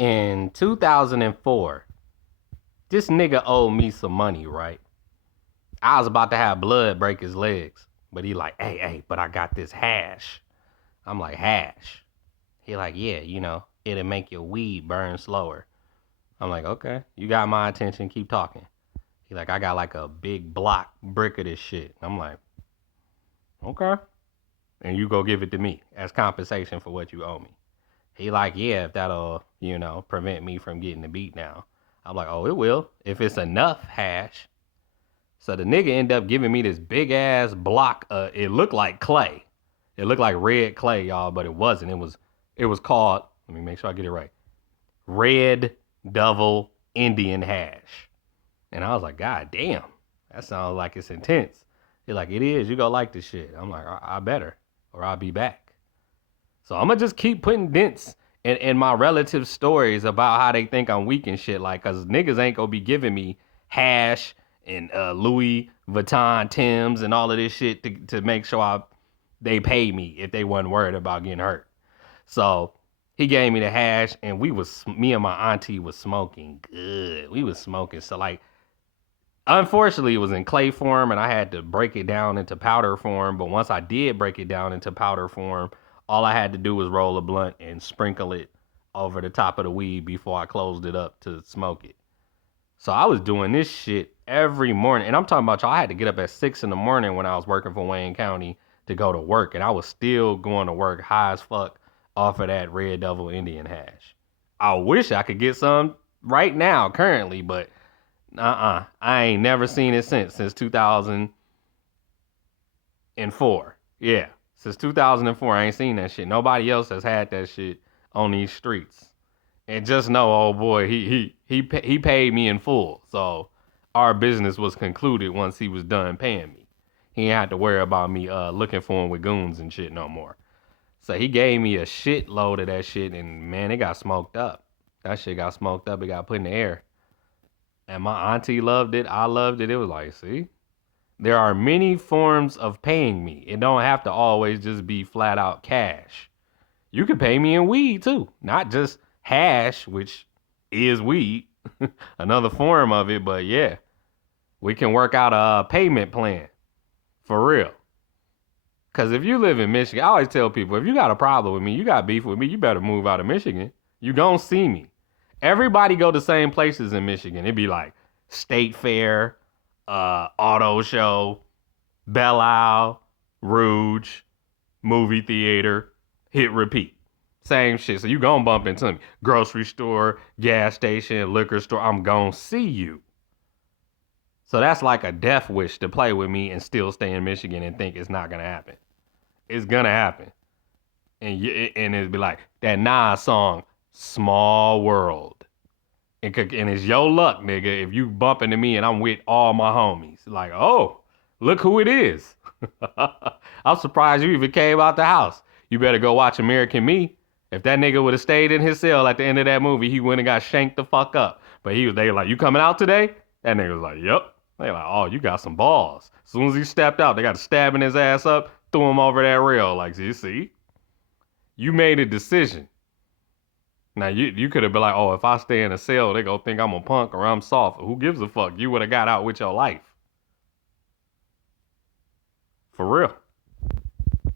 In 2004, this nigga owed me some money, right? I was about to have blood break his legs, but he like, hey, but I got this hash. I'm like, hash? He like, yeah, it'll make your weed burn slower. I'm like, okay, you got my attention, keep talking. He like, I got like a big block brick of this shit. I'm like, okay. And you go give it to me as compensation for what you owe me. He like, yeah, if that'll, prevent me from getting the beat now. I'm like, oh, it will, if it's enough hash. So the nigga ended up giving me this big ass block. It looked like clay. It looked like red clay, y'all, but it wasn't. It was called, let me make sure I get it right, Red Devil Indian hash. And I was like, God damn, that sounds like it's intense. He's like, it is. You gonna like this shit. I'm like, I better, or I'll be back. So I'm gonna just keep putting dents in my relatives' stories about how they think I'm weak and shit. Like, cause niggas ain't gonna be giving me hash and Louis Vuitton Timbs and all of this shit to make sure they pay me if they wasn't worried about getting hurt. So he gave me the hash, and me and my auntie was smoking good. We was smoking. So like, unfortunately, it was in clay form, and I had to break it down into powder form. But once I did break it down into powder form, all I had to do was roll a blunt and sprinkle it over the top of the weed before I closed it up to smoke it. So I was doing this shit every morning. And I'm talking about y'all, I had to get up at 6 in the morning when I was working for Wayne County to go to work. And I was still going to work high as fuck off of that Red Devil Indian hash. I wish I could get some right now, currently, but I ain't never seen it since 2004. Yeah. Since 2004, I ain't seen that shit. Nobody else has had that shit on these streets. And just know, oh boy, he paid me in full. So our business was concluded once he was done paying me. He ain't had to worry about me looking for him with goons and shit no more. So he gave me a shitload of that shit, and man, it got smoked up. That shit got smoked up. It got put in the air. And my auntie loved it. I loved it. It was like, see, there are many forms of paying me. It don't have to always just be flat out cash. You can pay me in weed too, not just hash, which is weed, another form of it. But yeah, we can work out a payment plan for real. Because if you live in Michigan, I always tell people, if you got a problem with me, you got beef with me, you better move out of Michigan. You gon' see me. Everybody go the same places in Michigan. It'd be like State Fair, Auto Show, Belle Isle, Rouge, movie theater, hit repeat. Same shit. So you gon' bump into me. Grocery store, gas station, liquor store. I'm gon' see you. So that's like a death wish to play with me and still stay in Michigan and think it's not gonna happen. It's gonna happen. And it'd be like that Nas song, Small World. And it's your luck, nigga, if you bump into me and I'm with all my homies. Like, oh, look who it is. I'm surprised you even came out the house. You better go watch American Me. If that nigga would have stayed in his cell at the end of that movie, he wouldn't have got shanked the fuck up. But they like, you coming out today? That nigga was like, yep. They like, oh, you got some balls. As soon as he stepped out, they got stabbing his ass up, threw him over that rail. Like, see, you made a decision. Now you could have been like, oh, if I stay in a cell, they gonna think I'm a punk or I'm soft. Who gives a fuck? You would have got out with your life. For real.